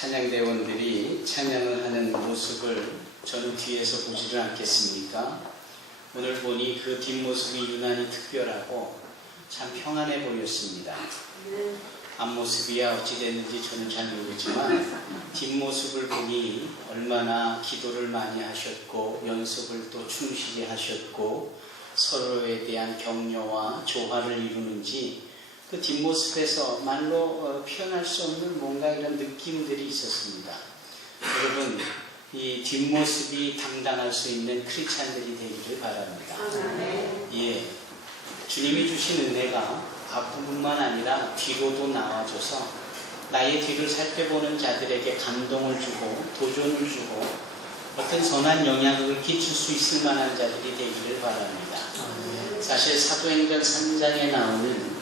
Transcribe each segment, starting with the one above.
찬양대원들이 찬양을 하는 모습을 저는 뒤에서 보지를 않겠습니까? 오늘 보니 그 뒷모습이 유난히 특별하고 참 평안해 보였습니다. 앞모습이야 어찌 됐는지 저는 잘 모르지만 뒷모습을 보니 얼마나 기도를 많이 하셨고 연습을 또 충실히 하셨고 서로에 대한 격려와 조화를 이루는지 그 뒷모습에서 말로 표현할 수 없는 뭔가 이런 느낌들이 있었습니다. 여러분, 이 뒷모습이 당당할 수 있는 크리스찬들이 되기를 바랍니다. 예, 주님이 주신 은혜가 앞부분만 아니라 뒤로도 나와줘서 나의 뒤를 살펴보는 자들에게 감동을 주고 도전을 주고 어떤 선한 영향을 끼칠 수 있을 만한 자들이 되기를 바랍니다. 사실 사도행전 3장에 나오는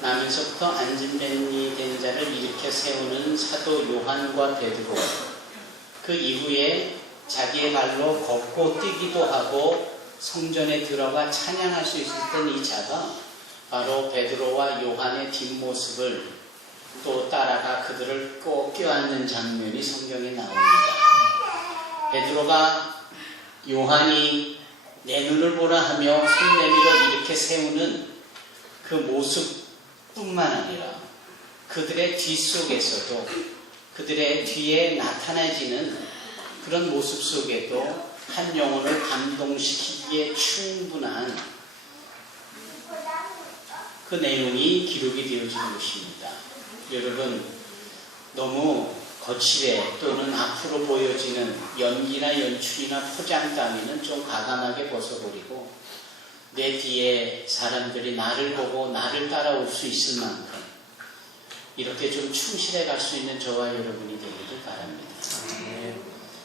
나면서부터 안진뱅이 된 자를 일으켜 세우는 사도 요한과 베드로, 그 이후에 자기의 발로 걷고 뛰기도 하고 성전에 들어가 찬양할 수 있었던 이 자가 바로 베드로와 요한의 뒷모습을 또 따라가 그들을 꼭 껴안는 장면이 성경에 나옵니다. 베드로가 요한이 내 눈을 보라 하며 손 내밀어 이렇게 세우는 그 모습뿐만 아니라 그들의 뒷속에서도 그들의 뒤에 나타나지는 그런 모습 속에도 한 영혼을 감동시키기에 충분한 그 내용이 기록이 되어지는 것입니다. 여러분, 너무 거칠게 또는 앞으로 보여지는 연기나 연출이나 포장 따위는 좀 과감하게 벗어버리고 내 뒤에 사람들이 나를 보고 나를 따라올 수 있을 만큼 이렇게 좀 충실해 갈 수 있는 저와 여러분이 되기를 바랍니다.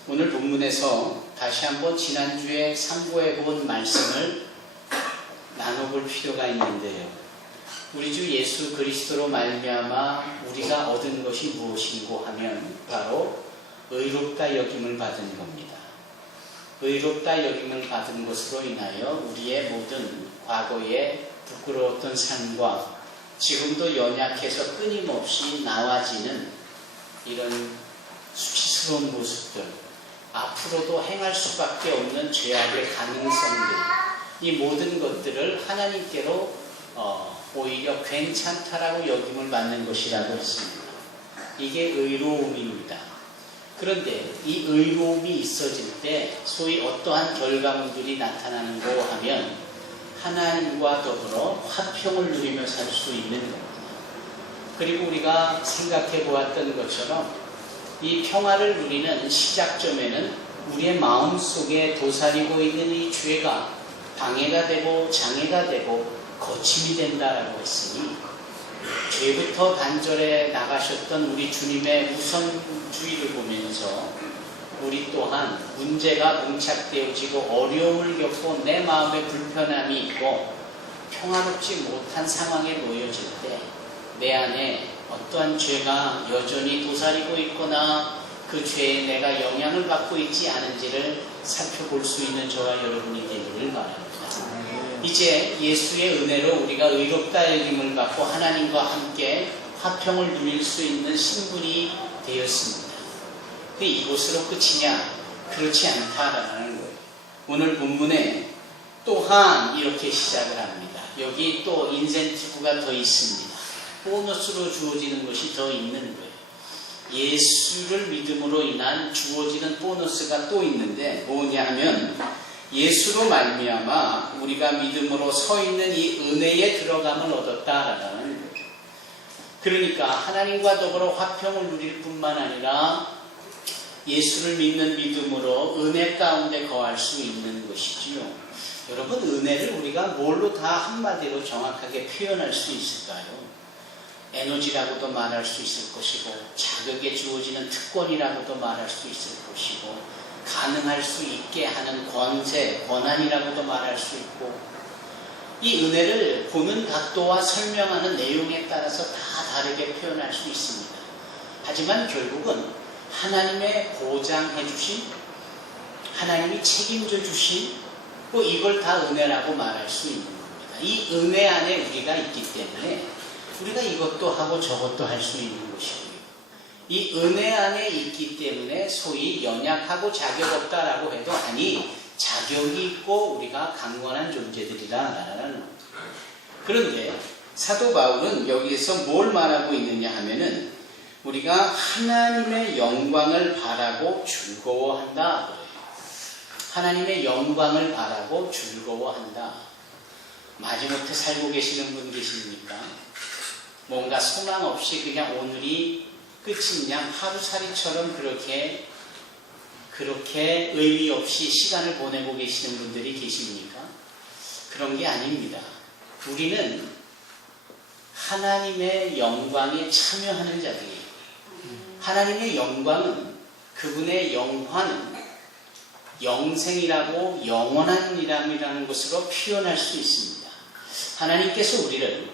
오늘 본문에서 다시 한번 지난주에 상고해 본 말씀을 나눠볼 필요가 있는데요. 우리 주 예수 그리스도로 말미암아 우리가 얻은 것이 무엇인고 하면 바로 의롭다 여김을 받은 겁니다. 의롭다 여김을 받은 것으로 인하여 우리의 모든 과거의 부끄러웠던 삶과 지금도 연약해서 끊임없이 나와지는 이런 수치스러운 모습들, 앞으로도 행할 수밖에 없는 죄악의 가능성들, 이 모든 것들을 하나님께로 오히려 괜찮다라고 여김을 받는 것이라고 했습니다. 이게 의로움입니다. 그런데 이 의로움이 있어질 때 소위 어떠한 결과물들이 나타나는고 하면 하나님과 더불어 화평을 누리며 살 수 있는 겁니다. 그리고 우리가 생각해 보았던 것처럼 이 평화를 누리는 시작점에는 우리의 마음속에 도사리고 있는 이 죄가 방해가 되고 장애가 되고 거침이 된다라고 했으니 죄부터 단절해 나가셨던 우리 주님의 우선주의를 보면서 우리 또한 문제가 봉착되어지고 어려움을 겪고 내 마음에 불편함이 있고 평화롭지 못한 상황에 놓여질 때 내 안에 어떠한 죄가 여전히 도사리고 있거나 그 죄에 내가 영향을 받고 있지 않은지를 살펴볼 수 있는 저와 여러분이 되기를 바랍니다. 이제 예수의 은혜로 우리가 의롭다 여김을 받고 하나님과 함께 화평을 누릴 수 있는 신분이 되었습니다. 근데 이것으로 끝이냐? 그렇지 않다라는 거예요. 오늘 본문에 또한 이렇게 시작을 합니다. 여기 또 인센티브가 더 있습니다. 보너스로 주어지는 것이 더 있는 거예요. 예수를 믿음으로 인한 주어지는 보너스가 또 있는데 뭐냐 하면 예수로 말미암아 우리가 믿음으로 서 있는 이 은혜에 들어감을 얻었다라는 거죠. 그러니까 하나님과 더불어 화평을 누릴 뿐만 아니라 예수를 믿는 믿음으로 은혜 가운데 거할 수 있는 것이지요. 여러분, 은혜를 우리가 뭘로 다 한마디로 정확하게 표현할 수 있을까요? 에너지라고도 말할 수 있을 것이고 자격에 주어지는 특권이라고도 말할 수 있을 것이고 가능할 수 있게 하는 권세, 권한이라고도 말할 수 있고 이 은혜를 보는 각도와 설명하는 내용에 따라서 다 다르게 표현할 수 있습니다. 하지만 결국은 하나님의 보장해 주신, 하나님이 책임져 주신 이걸 다 은혜라고 말할 수 있는 겁니다. 이 은혜 안에 우리가 있기 때문에 우리가 이것도 하고 저것도 할 수 있는 것이고요. 이 은혜 안에 있기 때문에 소위 연약하고 자격 없다라고 해도 아니 자격이 있고 우리가 강건한 존재들이라라는 겁니다. 그런데 사도 바울은 여기에서 뭘 말하고 있느냐 하면은 우리가 하나님의 영광을 바라고 즐거워한다 그래요. 하나님의 영광을 바라고 즐거워한다. 마지못해 살고 계시는 분 계십니까? 뭔가 소망 없이 그냥 오늘이 끝인 양 하루살이처럼 그렇게 의미 없이 시간을 보내고 계시는 분들이 계십니까? 그런 게 아닙니다. 우리는 하나님의 영광에 참여하는 자들이에요. 하나님의 영광은 그분의 영화는 영생이라고 영원한 이라는 것으로 표현할 수 있습니다. 하나님께서 우리를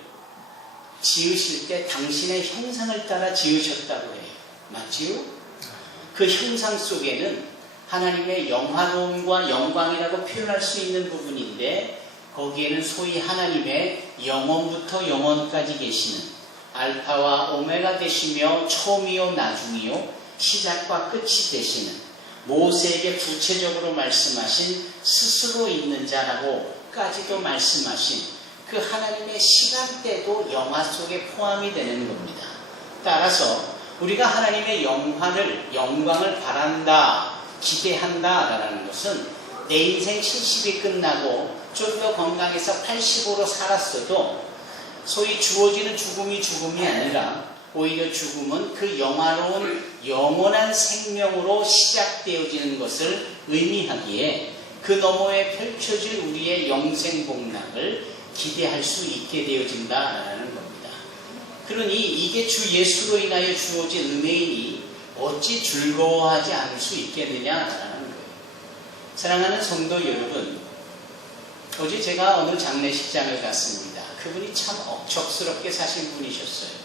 지으실 때 당신의 형상을 따라 지으셨다고 해요. 맞지요? 그 형상 속에는 하나님의 영화로움과 영광이라고 표현할 수 있는 부분인데 거기에는 소위 하나님의 영원부터 영원까지 계시는 알파와 오메가 되시며 처음이요 나중이요 시작과 끝이 되시는 모세에게 구체적으로 말씀하신 스스로 있는 자라고까지도 말씀하신 그 하나님의 시간대도 영화 속에 포함이 되는 겁니다. 따라서 우리가 하나님의 영광을 바란다, 기대한다라는 것은 내 인생 70이 끝나고 좀 더 건강해서 85로 살았어도 소위 주어지는 죽음이 죽음이 아니라 오히려 죽음은 그 영화로운 영원한 생명으로 시작되어지는 것을 의미하기에 그 너머에 펼쳐질 우리의 영생 복락을 기대할 수 있게 되어진다라는 겁니다. 그러니 이게 주 예수로 인하여 주어진 은혜이니 어찌 즐거워하지 않을 수 있겠느냐라는 거예요. 사랑하는 성도 여러분, 어제 제가 어느 장례식장을 갔습니다. 그분이 참 억척스럽게 사신 분이셨어요.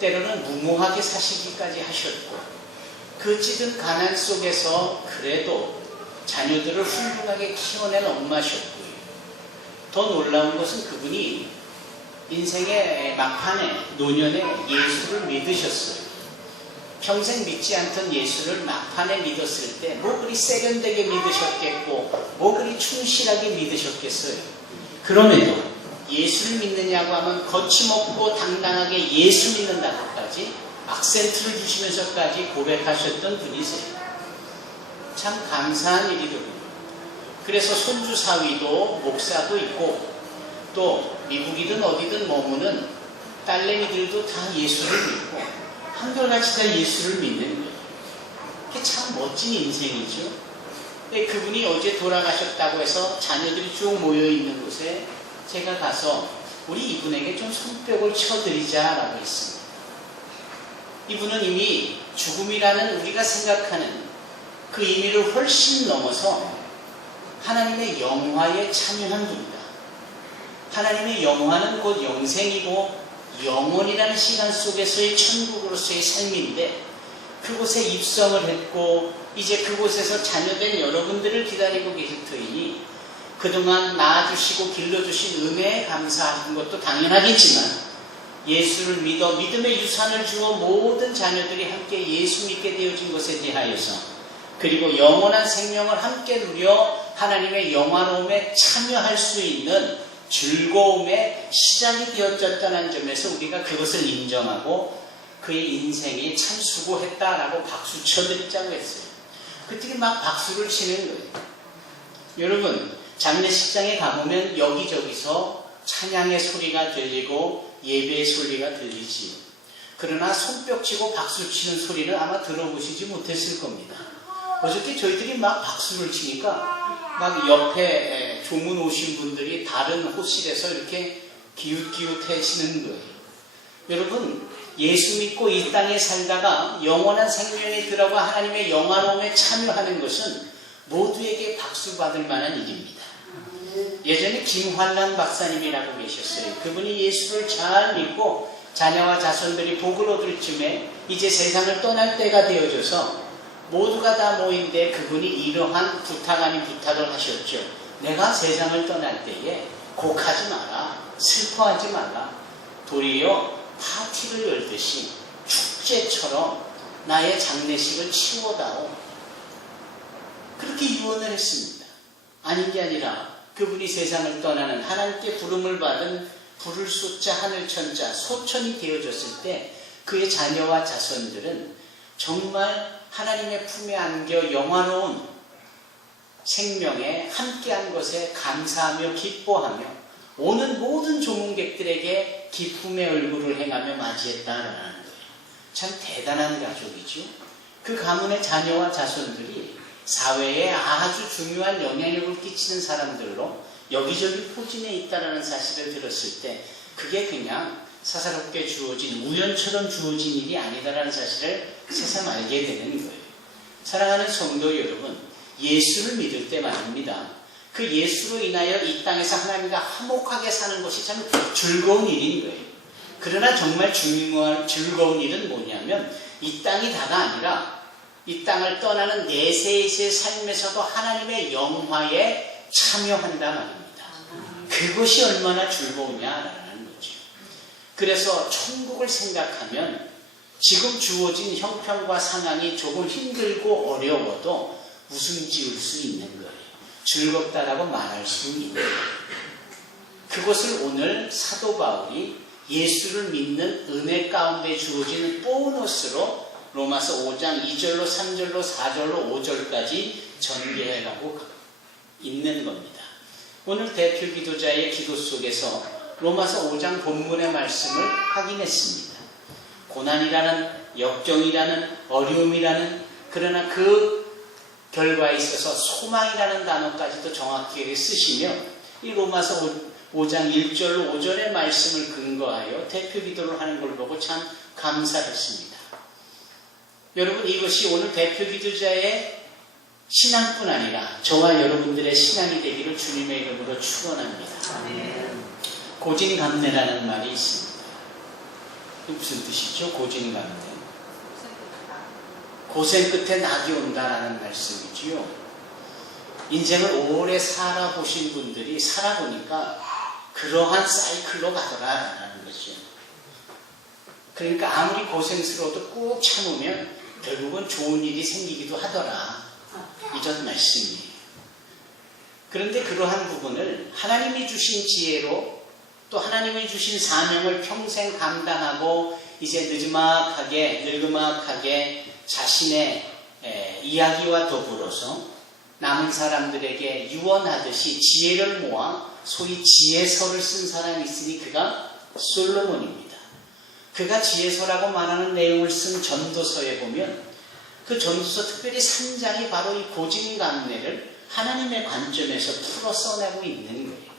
때로는 무모하게 사시기까지 하셨고 그 찌든 가난 속에서 그래도 자녀들을 훌륭하게 키워낸 엄마셨고요. 더 놀라운 것은 그분이 인생의 막판에 노년에 예수를 믿으셨어요. 평생 믿지 않던 예수를 막판에 믿었을 때 뭐 그리 세련되게 믿으셨겠고 뭐 그리 충실하게 믿으셨겠어요. 그럼에도 예수를 믿느냐고 하면 거침없고 당당하게 예수 믿는다고까지 악센트를 주시면서까지 고백하셨던 분이세요. 참 감사한 일이더군요. 그래서 손주 사위도 목사도 있고 또 미국이든 어디든 머무는 딸내미들도 다 예수를 믿고 한결같이 다 예수를 믿는 거예요. 그게 참 멋진 인생이죠. 근데 그분이 어제 돌아가셨다고 해서 자녀들이 쭉 모여있는 곳에 제가 가서 우리 이분에게 좀 손뼉을 쳐드리자라고 했습니다. 이분은 이미 죽음이라는 우리가 생각하는 그 의미를 훨씬 넘어서 하나님의 영화에 참여한 분이다. 하나님의 영화는 곧 영생이고 영원이라는 시간 속에서의 천국으로서의 삶인데 그곳에 입성을 했고 이제 그곳에서 자녀된 여러분들을 기다리고 계실 터이니 그동안 낳아주시고 길러주신 은혜에 감사하는 것도 당연하겠지만 예수를 믿어 믿음의 유산을 주어 모든 자녀들이 함께 예수 믿게 되어진 것에 대하여서 그리고 영원한 생명을 함께 누려 하나님의 영화로움에 참여할 수 있는 즐거움의 시작이 되어졌다는 점에서 우리가 그것을 인정하고 그의 인생이 참 수고했다라고 박수 쳐드리자고 했어요. 그때 막 박수를 치는 거예요. 여러분 장례식장에 가보면 여기저기서 찬양의 소리가 들리고 예배의 소리가 들리지요. 그러나 손뼉치고 박수치는 소리는 아마 들어보시지 못했을 겁니다. 어저께 저희들이 막 박수를 치니까 막 옆에 조문 오신 분들이 다른 호실에서 이렇게 기웃기웃해지는 거예요. 여러분 예수 믿고 이 땅에 살다가 영원한 생명에 들어가 하나님의 영화로움에 참여하는 것은 모두에게 박수 받을 만한 일입니다. 예전에 김환란 박사님이라고 계셨어요. 그분이 예수를 잘 믿고 자녀와 자손들이 복을 얻을 쯤에 이제 세상을 떠날 때가 되어져서 모두가 다 모인데 그분이 이러한 부탁 아닌 부탁을 하셨죠. 내가 세상을 떠날 때에 곡하지 마라, 슬퍼하지 마라. 도리어 파티를 열듯이 축제처럼 나의 장례식을 치워다오. 그렇게 유언을 했습니다. 아닌 게 아니라 그분이 세상을 떠나는 하나님께 부름을 받은 부를 숫자 하늘 천자 소천이 되어졌을 때 그의 자녀와 자손들은 정말 하나님의 품에 안겨 영화로운 생명에 함께한 것에 감사하며 기뻐하며 오는 모든 조문객들에게 기쁨의 얼굴을 행하며 맞이했다라는 거예요. 참 대단한 가족이죠. 그 가문의 자녀와 자손들이 사회에 아주 중요한 영향력을 끼치는 사람들로 여기저기 포진해 있다는 사실을 들었을 때 그게 그냥 사사롭게 주어진 우연처럼 주어진 일이 아니다라는 사실을 새삼 알게 되는 거예요. 사랑하는 성도 여러분, 예수를 믿을 때 말입니다. 그 예수로 인하여 이 땅에서 하나님과 화목하게 사는 것이 참 즐거운 일인 거예요. 그러나 정말 즐거운 일은 뭐냐면 이 땅이 다가 아니라 이 땅을 떠나는 내세의 삶에서도 하나님의 영화에 참여한다 말입니다. 그것이 얼마나 즐거우냐라는 거죠. 그래서 천국을 생각하면 지금 주어진 형편과 상황이 조금 힘들고 어려워도 웃음 지을 수 있는 거예요. 즐겁다라고 말할 수 있는 거예요. 그것을 오늘 사도 바울이 예수를 믿는 은혜 가운데 주어지는 보너스로 로마서 5장 2절로 3절로 4절로 5절까지 전개해가고 있는 겁니다. 오늘 대표 기도자의 기도 속에서 로마서 5장 본문의 말씀을 확인했습니다. 고난이라는 역경이라는 어려움이라는 그러나 그 결과에 있어서 소망이라는 단어까지도 정확하게 쓰시며 이 로마서 5장 1절로 5절의 말씀을 근거하여 대표 기도를 하는 걸 보고 참 감사했습니다. 여러분 이것이 오늘 대표 기도자의 신앙뿐 아니라 저와 여러분들의 신앙이 되기를 주님의 이름으로 축원합니다. 고진감래라는 말이 있습니다. 무슨 뜻이죠? 고진감래. 고생 끝에 낙이 온다라는 말씀이지요. 인생을 오래 살아보신 분들이 살아보니까 그러한 사이클로 가더라라는 거죠. 그러니까 아무리 고생스러워도 꾹 참으면 결국은 좋은 일이 생기기도 하더라. 이런 말씀이에요. 그런데 그러한 부분을 하나님이 주신 지혜로 또 하나님이 주신 사명을 평생 감당하고 이제 늙음막하게 자신의 이야기와 더불어서 남은 사람들에게 유언하듯이 지혜를 모아 소위 지혜서를 쓴 사람이 있으니 그가 솔로몬입니다. 그가 지혜서라고 말하는 내용을 쓴 전도서에 보면 그 전도서 특별히 3장이 바로 이 고진감래를 하나님의 관점에서 풀어 써내고 있는 거예요.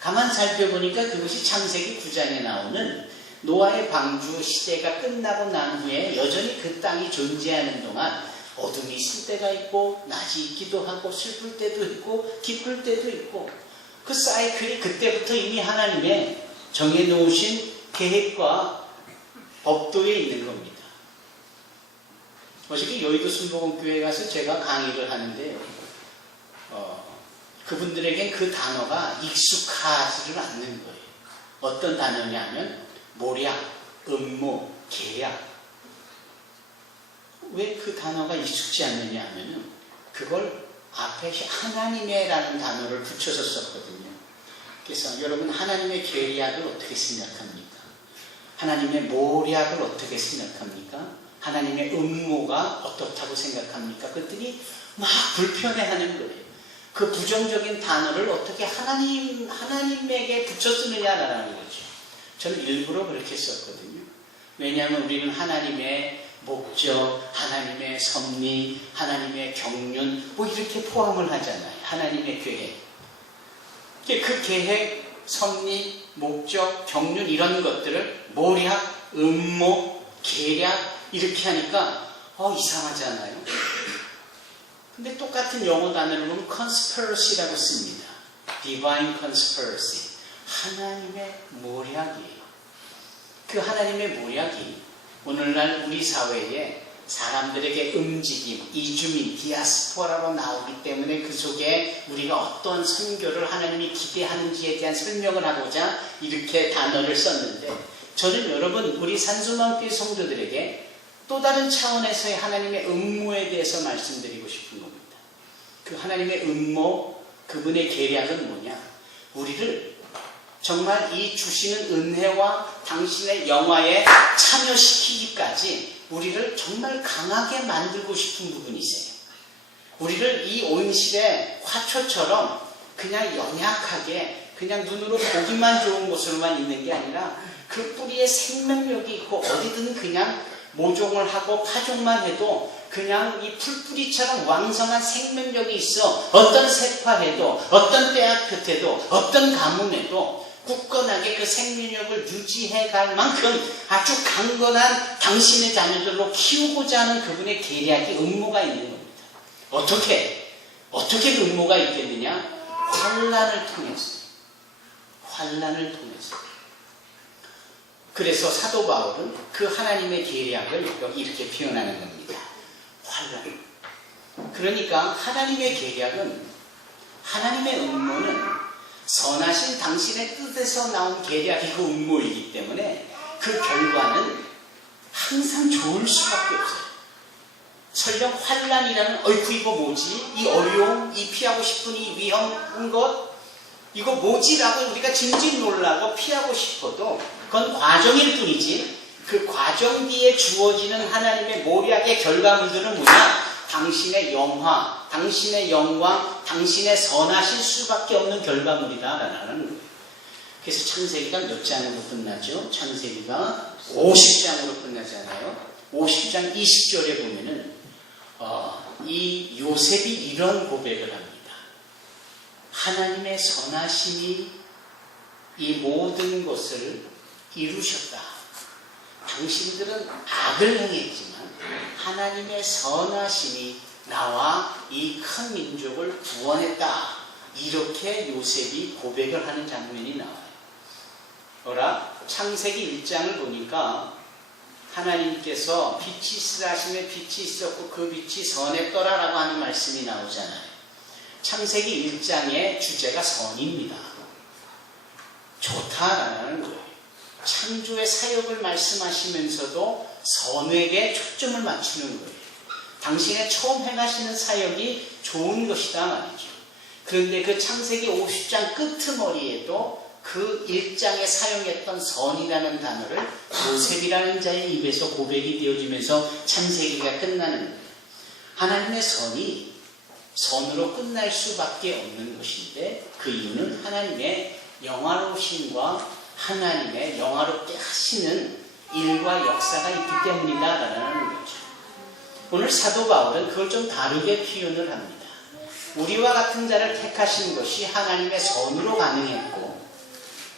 가만 살펴보니까 그것이 창세기 9장에 나오는 노아의 방주 시대가 끝나고 난 후에 여전히 그 땅이 존재하는 동안 어둠이 있을 때가 있고 낮이 있기도 하고 슬플 때도 있고 기쁠 때도 있고 그 사이클이 그때부터 이미 하나님의 정해놓으신 계획과 법도에 있는 겁니다. 어저께 여의도 순복음교회 가서 제가 강의를 하는데요. 그분들에겐 그 단어가 익숙하지를 않는 거예요. 어떤 단어냐면 모략, 음모, 계략. 왜 그 단어가 익숙지 않느냐 하면은 그걸 앞에 하나님의라는 단어를 붙여서 썼거든요. 그래서 여러분 하나님의 계략을 어떻게 생각합니까? 하나님의 모략을 어떻게 생각합니까? 하나님의 음모가 어떻다고 생각합니까? 그랬더니 막 불편해하는 거예요. 그 부정적인 단어를 어떻게 하나님에게 붙여 쓰느냐라는 거죠. 저는 일부러 그렇게 썼거든요. 왜냐하면 우리는 하나님의 목적, 하나님의 섭리, 하나님의 경륜 뭐 이렇게 포함을 하잖아요. 하나님의 계획. 그 계획, 섭리, 목적, 경륜 이런 것들을 모략, 음모, 계략 이렇게 하니까 이상하잖아요. 근데 똑같은 영어 단어를 보면 conspiracy라고 씁니다. divine conspiracy. 하나님의 모략이에요. 그 하나님의 모략이 오늘날 우리 사회에 사람들에게 움직임, 이주민, 디아스포라로 나오기 때문에 그 속에 우리가 어떤 선교를 하나님이 기대하는지에 대한 설명을 하고자 이렇게 단어를 썼는데 저는 여러분 우리 산수망교회 성도들에게 또 다른 차원에서의 하나님의 음모에 대해서 말씀드리고 싶은 겁니다. 그 하나님의 음모, 그분의 계략은 뭐냐? 우리를 정말 이 주시는 은혜와 당신의 영화에 참여시키기까지 우리를 정말 강하게 만들고 싶은 부분이세요. 우리를 이 온실의 화초처럼 그냥 연약하게 그냥 눈으로 보기만 좋은 곳으로만 있는 게 아니라 그 뿌리에 생명력이 있고 어디든 그냥 모종을 하고 파종만 해도 그냥 이 풀뿌리처럼 왕성한 생명력이 있어 어떤 세파해도 어떤 떼약볕에도 어떤 가뭄에도 굳건하게 그 생명력을 유지해 갈 만큼 아주 강건한 당신의 자녀들로 키우고자 하는 그분의 계략이 음모가 있는 겁니다. 어떻게 그 음모가 있겠느냐? 환난을 통해서. 그래서 사도 바울은 그 하나님의 계략을 여기 이렇게 표현하는 겁니다. 환난. 그러니까 하나님의 계략은, 하나님의 음모는 선하신 당신의 뜻에서 나온 계략이고 음모이기 때문에 그 결과는 항상 좋을 수밖에 없어요. 설령 환난이라는 어이구 이거 뭐지? 이 어려움, 이 피하고 싶은 이 위험한 것, 이거 뭐지라고 우리가 징징 놀라고 피하고 싶어도 그건 과정일 뿐이지 그 과정 뒤에 주어지는 하나님의 모략의 결과물들은 뭐냐? 당신의 영화, 당신의 영광, 당신의 선하실 수밖에 없는 결과물이다라는 거예요. 그래서 창세기가 몇 장으로 끝나죠? 창세기가 50장으로 끝나잖아요. 50장 20절에 보면은 이 요셉이 이런 고백을 합니다. 하나님의 선하심이 이 모든 것을 이루셨다. 당신들은 악을 행했지만 하나님의 선하심이 나와 이 큰 민족을 구원했다. 이렇게 요셉이 고백을 하는 장면이 나와요. 창세기 1장을 보니까 하나님께서 빛이 있으라 하시며 빛이 있었고 그 빛이 선했더라 라고 하는 말씀이 나오잖아요. 창세기 1장의 주제가 선입니다. 좋다라는 거예요. 창조의 사역을 말씀하시면서도 선에게 초점을 맞추는 거예요. 당신의 처음 행하시는 사역이 좋은 것이다 말이죠. 그런데 그 창세기 50장 끄트머리에도 그 1장에 사용했던 선이라는 단어를 요셉이라는 자의 입에서 고백이 되어지면서 창세기가 끝나는 거예요. 하나님의 선이 선으로 끝날 수밖에 없는 것인데 그 이유는 하나님의 영화로우심과 하나님의 영화롭게 하시는 일과 역사가 있기 때문이다라는 거죠. 오늘 사도 바울은 그걸 좀 다르게 표현을 합니다. 우리와 같은 자를 택하신 것이 하나님의 선으로 가능했고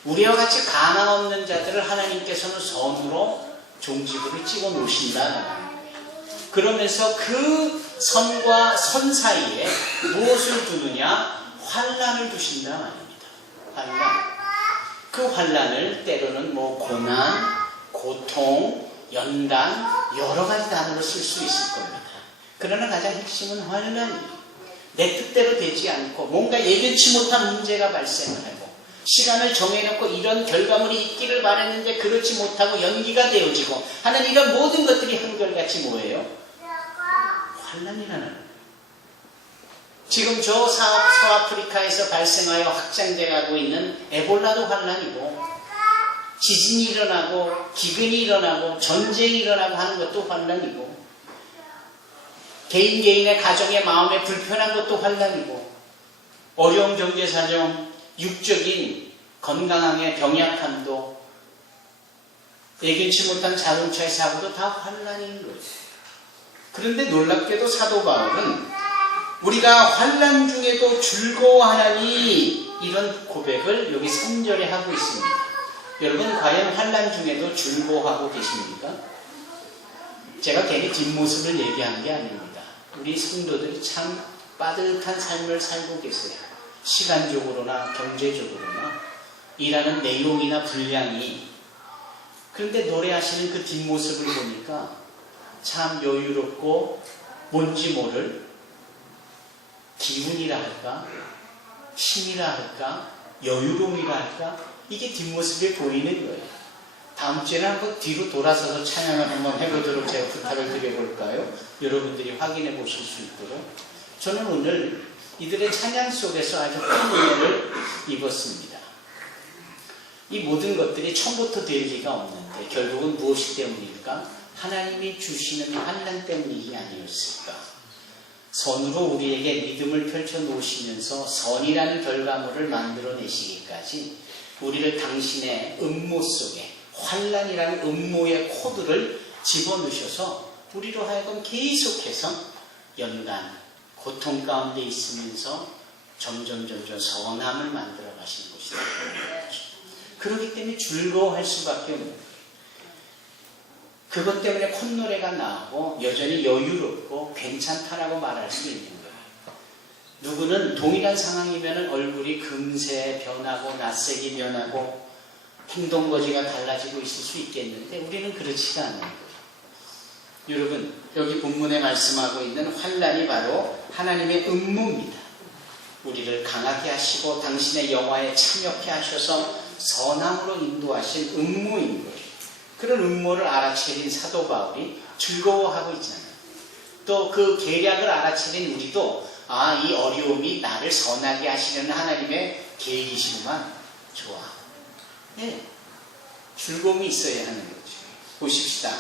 우리와 같이 가망 없는 자들을 하나님께서는 선으로 종지부를 찍어 놓으신다는 거예요. 그러면서 그 선과 선 사이에 무엇을 두느냐? 환난을 두신다 말입니다. 환난. 그 환난을 때로는 고난, 고통, 연단 여러 가지 단어로 쓸 수 있을 겁니다. 그러나 가장 핵심은 환난이에요. 내 뜻대로 되지 않고 뭔가 예견치 못한 문제가 발생을 하고 시간을 정해놓고 이런 결과물이 있기를 바랬는데 그렇지 못하고 연기가 되어지고 하는 이런 모든 것들이 한결같이 뭐예요? 환난이라는 거예요. 지금 저 서아프리카에서 발생하여 확장돼 가고 있는 에볼라도 환난이고 지진이 일어나고 기근이 일어나고 전쟁이 일어나고 하는 것도 환난이고 개인의 가정의 마음에 불편한 것도 환난이고 어려운 경제사정, 육적인 건강함의 병약함도 예견치 못한 자동차의 사고도 다 환난인 거예요. 그런데 놀랍게도 사도 바울은 우리가 환난 중에도 즐거워하나니 이런 고백을 여기 3절에 하고 있습니다. 여러분 과연 환난 중에도 즐거워하고 계십니까? 제가 괜히 뒷모습을 얘기한 게 아닙니다. 우리 성도들이 참 빠듯한 삶을 살고 계세요. 시간적으로나 경제적으로나 일하는 내용이나 분량이. 그런데 노래하시는 그 뒷모습을 보니까 참 여유롭고 뭔지 모를 기분이라 할까, 힘이라 할까, 여유로움이라 할까, 이게 뒷모습에 보이는 거예요. 다음 주에는 한번 뒤로 돌아서서 찬양을 한번 해보도록 제가 부탁을 드려볼까요? 여러분들이 확인해 보실 수 있도록. 저는 오늘 이들의 찬양 속에서 아주 큰 은혜를 입었습니다. 이 모든 것들이 처음부터 될 리가 없는데 결국은 무엇이 때문일까? 하나님이 주시는 환난 때문이 아니었을까? 선으로 우리에게 믿음을 펼쳐 놓으시면서 선이라는 결과물을 만들어내시기까지 우리를 당신의 음모 속에 환난이라는 음모의 코드를 집어넣으셔서 우리로 하여금 계속해서 연단, 고통 가운데 있으면서 점점 선함을 만들어 가시는 것이다. 그렇기 때문에 즐거워할 수밖에 없는 거예요. 그것 때문에 콧노래가 나오고 여전히 여유롭고 괜찮다라고 말할 수 있는 거예요. 누구는 동일한 상황이면 얼굴이 금세 변하고 낯색이 변하고 행동거지가 달라지고 있을 수 있겠는데 우리는 그렇지가 않은 거예요. 여러분, 여기 본문에 말씀하고 있는 환난이 바로 하나님의 음모입니다. 우리를 강하게 하시고 당신의 영화에 참여케 하셔서 선함으로 인도하신 음모인 거예요. 그런 음모를 알아채린 사도 바울이 즐거워하고 있잖아요. 또 그 계략을 알아채린 우리도 이 어려움이 나를 선하게 하시려는 하나님의 계획이시구만. 좋아. 네. 즐거움이 있어야 하는 거죠. 보십시다.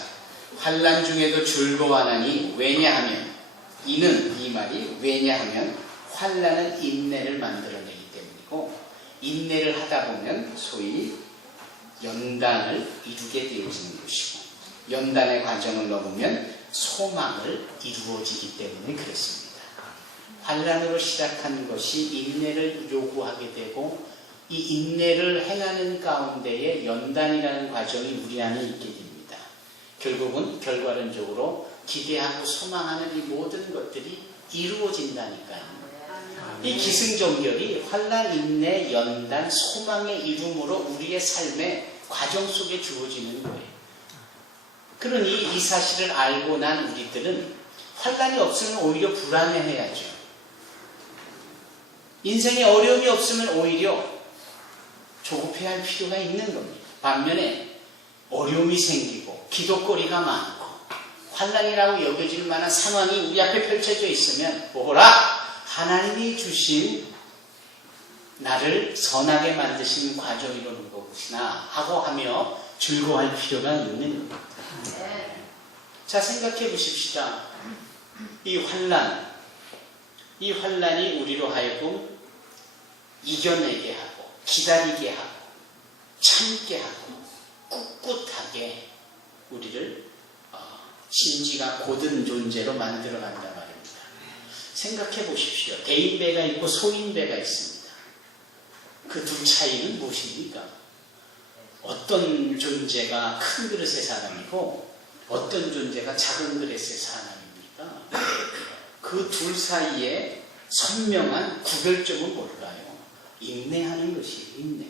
환난 중에도 즐거워하나니 왜냐하면 이는 이 말이 왜냐하면 환난은 인내를 만들어내기 때문이고 인내를 하다 보면 소위 연단을 이루게 되어지는 것이고 연단의 과정을 넘으면 소망을 이루어지기 때문에 그렇습니다. 환난으로 시작한 것이 인내를 요구하게 되고 이 인내를 행하는 가운데에 연단이라는 과정이 우리 안에 있게 됩니다. 결국은 결과론적으로 기대하고 소망하는 이 모든 것들이 이루어진다니까요. 이 기승전결이 환난, 인내, 연단, 소망의 이름으로 우리의 삶의 과정 속에 주어지는 거예요. 그러니 이 사실을 알고 난 우리들은 환난이 없으면 오히려 불안해해야죠. 인생에 어려움이 없으면 오히려 조급해야 할 필요가 있는 겁니다. 반면에 어려움이 생기고 기도거리가 많고 환난이라고 여겨질 만한 상황이 우리 앞에 펼쳐져 있으면 보라! 하나님이 주신 나를 선하게 만드신 과정이라는 것이나 하고 하며 즐거워할 필요가 있는 겁니다. 자, 생각해 보십시다. 이 환난이 우리로 하여금 이겨내게 하고 기다리게 하고 참게 하고 꿋꿋하게 우리를 심지가 고든 존재로 만들어간단 말입니다. 생각해 보십시오. 대인배가 있고 소인배가 있습니다. 그 두 차이는 무엇입니까? 어떤 존재가 큰 그릇의 사람이고 어떤 존재가 작은 그릇의 사람입니까? 그 둘 사이에 선명한 구별점은 뭘까요? 인내하는 것이 인내.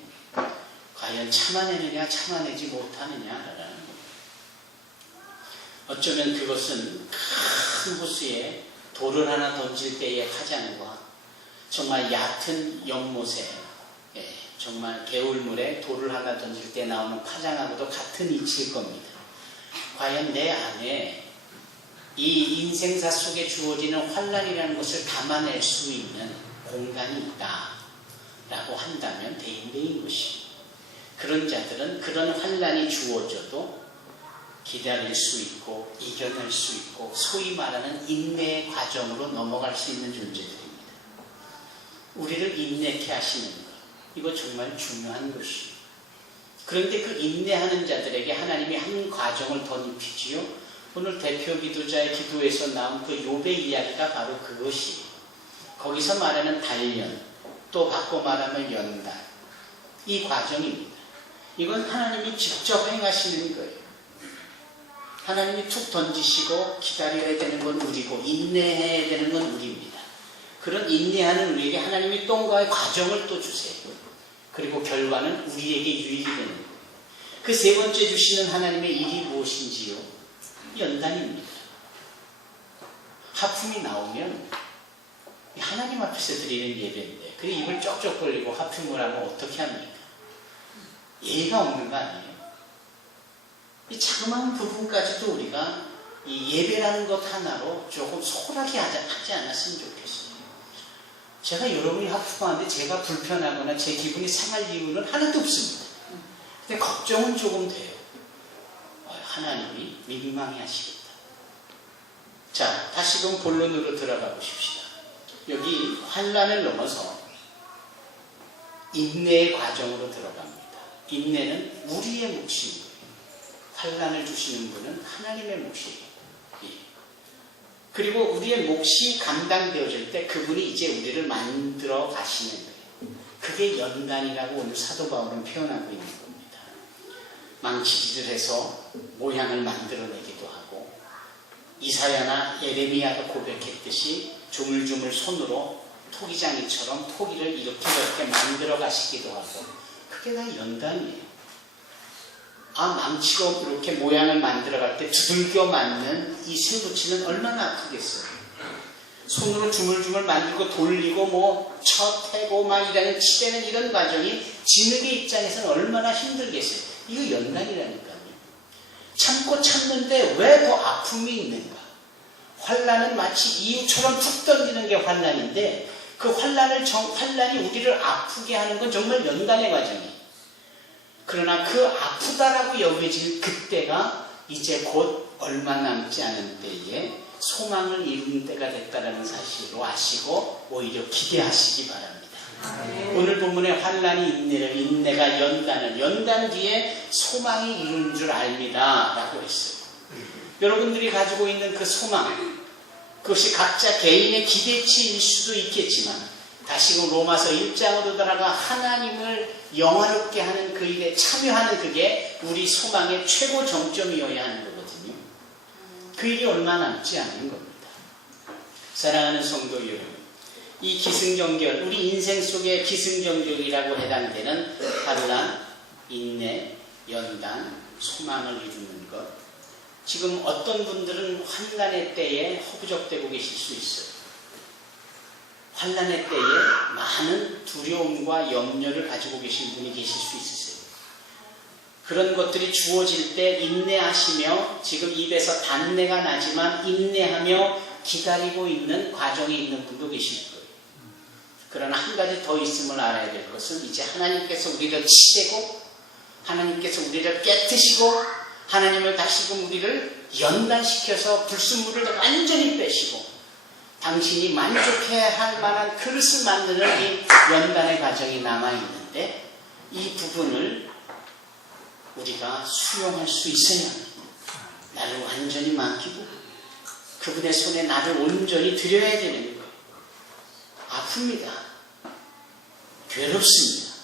과연 참아내느냐 참아내지 못하느냐라는 겁니다. 어쩌면 그것은 큰 호수에 돌을 하나 던질 때의 화장과 정말 얕은 연못에 정말 개울물에 돌을 하나 던질 때 나오는 파장하고도 같은 이치일 겁니다. 과연 내 안에 이 인생사 속에 주어지는 환난이라는 것을 담아낼 수 있는 공간이 있다라고 한다면 대인배인 것입니다. 그런 자들은 그런 환난이 주어져도 기다릴 수 있고 이겨낼 수 있고 소위 말하는 인내의 과정으로 넘어갈 수 있는 존재들입니다. 우리를 인내케 하시는 것, 이거 정말 중요한 것이에요. 그런데 그 인내하는 자들에게 하나님이 한 과정을 덧입히지요. 오늘 대표 기도자의 기도에서 나온 그 욥의 이야기가 바로 그것이에요. 거기서 말하는 단련, 또 바꿔 말하면 연단, 이 과정입니다. 이건 하나님이 직접 행하시는 거예요. 하나님이 툭 던지시고 기다려야 되는 건 우리고 인내해야 되는 건 우리입니다. 그런 인내하는 우리에게 하나님이 똥과의 과정을 또 주세요. 그리고 결과는 우리에게 유익이 되는 거예요. 그 세 번째 주시는 하나님의 일이 무엇인지요? 연단입니다. 하품이 나오면 하나님 앞에서 드리는 예배인데 그래 입을 쩍쩍 벌리고 하품을 하면 어떻게 합니까? 예의가 없는 거 아니에요? 이 자그마한 부분까지도 우리가 이 예배라는 것 하나로 조금 소홀하게 하지 않았으면 좋겠어요. 제가 여러분이 아프고하는데 제가 불편하거나 제 기분이 상할 이유는 하나도 없습니다. 근데 걱정은 조금 돼요. 하나님이 민망해 하시겠다. 자, 다시금 본론으로 들어가 보십시다. 여기 환난을 넘어서 인내의 과정으로 들어갑니다. 인내는 우리의 몫입니다. 환난을 주시는 분은 하나님의 몫이에요. 그리고 우리의 몫이 감당되어질 때 그분이 이제 우리를 만들어 가시는 거예요. 그게 연단이라고 오늘 사도 바울은 표현하고 있는 겁니다. 망치질을 해서 모양을 만들어내기도 하고, 이사야나 예레미야가 고백했듯이 조물조물 손으로 토기장이처럼 토기를 이렇게 저렇게 만들어 가시기도 하고, 그게 다 연단이에요. 망치로 이렇게 모양을 만들어갈 때 두들겨 맞는 이 쇠붙이는 얼마나 아프겠어요. 손으로 주물주물 만들고 돌리고 쳐태고 막 이런 치대는 이런 과정이 진흙의 입장에서는 얼마나 힘들겠어요. 이거 연단이라니까요. 참고 참는데 왜 더 아픔이 있는가? 환난은 마치 이유처럼 툭 던지는 게 환난인데, 그 환난이 우리를 아프게 하는 건 정말 연단의 과정이에요. 그러나 그 아프다라고 여겨질 그때가 이제 곧 얼마 남지 않은 때에 소망을 이루는 때가 됐다는 사실로 아시고 오히려 기대하시기 바랍니다. 오늘 본문의 환난이 인내를, 인내가 연단을, 연단 뒤에 소망이 이루는 줄 압니다 라고 했어요. 여러분들이 가지고 있는 그 소망, 그것이 각자 개인의 기대치일 수도 있겠지만, 다시금 로마서 1장으로 돌아가 하나님을 영화롭게 하는 그 일에 참여하는 그게 우리 소망의 최고 정점이어야 하는 거거든요. 그 일이 얼마 남지 않은 겁니다. 사랑하는 성도 여러분, 이 기승전결, 우리 인생 속의 기승전결이라고 해당되는 환난, 인내, 연단, 소망을 이루는 것, 지금 어떤 분들은 환난의 때에 허부적대고 계실 수 있어요. 환난의 때에 많은 두려움과 염려를 가지고 계신 분이 계실 수 있으세요. 그런 것들이 주어질 때 인내하시며, 지금 입에서 단내가 나지만 인내하며 기다리고 있는 과정에 있는 분도 계실 거예요. 그러나 한 가지 더 있음을 알아야 될 것은, 이제 하나님께서 우리를 치대고 하나님께서 우리를 깨트시고 하나님을 다시금 우리를 연단시켜서 불순물을 완전히 빼시고 당신이 만족해야 할 만한 그릇을 만드는 이 연단의 과정이 남아있는데, 이 부분을 우리가 수용할 수 있어야 합니다. 나를 완전히 맡기고 그분의 손에 나를 온전히 드려야 되는 거예요. 아픕니다. 괴롭습니다.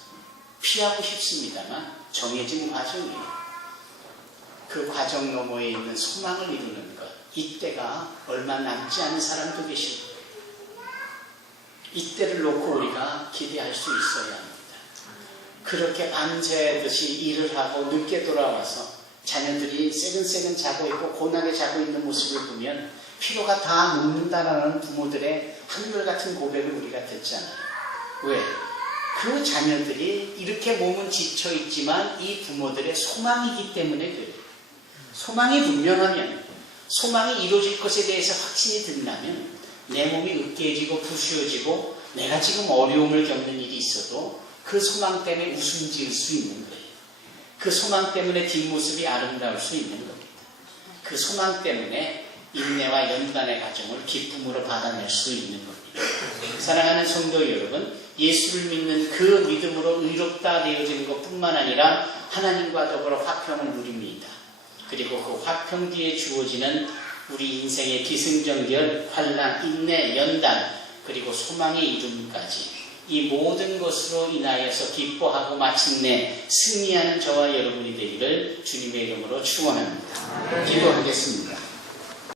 피하고 싶습니다만 정해진 과정이에요. 그 과정 너머에 있는 소망을 이루는 것, 이때가 얼마 남지 않은 사람도 계실 거예요. 이때를 놓고 우리가 기대할 수 있어야 합니다. 그렇게 밤새듯이 일을 하고 늦게 돌아와서 자녀들이 새근새근 자고 있고 고나게 자고 있는 모습을 보면 피로가 다 녹는다라는 부모들의 한결같은 고백을 우리가 듣잖아요. 왜? 그 자녀들이 이렇게 몸은 지쳐있지만 이 부모들의 소망이기 때문에 그래요. 소망이 분명하면, 소망이 이루어질 것에 대해서 확신이 든다면 내 몸이 으깨지고 부수어지고 내가 지금 어려움을 겪는 일이 있어도 그 소망 때문에 웃음 지을 수 있는 거예요. 그 소망 때문에 뒷모습이 아름다울 수 있는 겁니다. 그 소망 때문에 인내와 연단의 과정을 기쁨으로 받아낼 수 있는 겁니다. 사랑하는 성도 여러분, 예수를 믿는 그 믿음으로 의롭다 되어지는 것뿐만 아니라 하나님과 더불어 화평을 누립니다. 그리고 그 화평 뒤에 주어지는 우리 인생의 기승전결, 환난, 인내, 연단, 그리고 소망의 이름까지, 이 모든 것으로 인하여서 기뻐하고 마침내 승리하는 저와 여러분이 되기를 주님의 이름으로 축원합니다. 기도하겠습니다.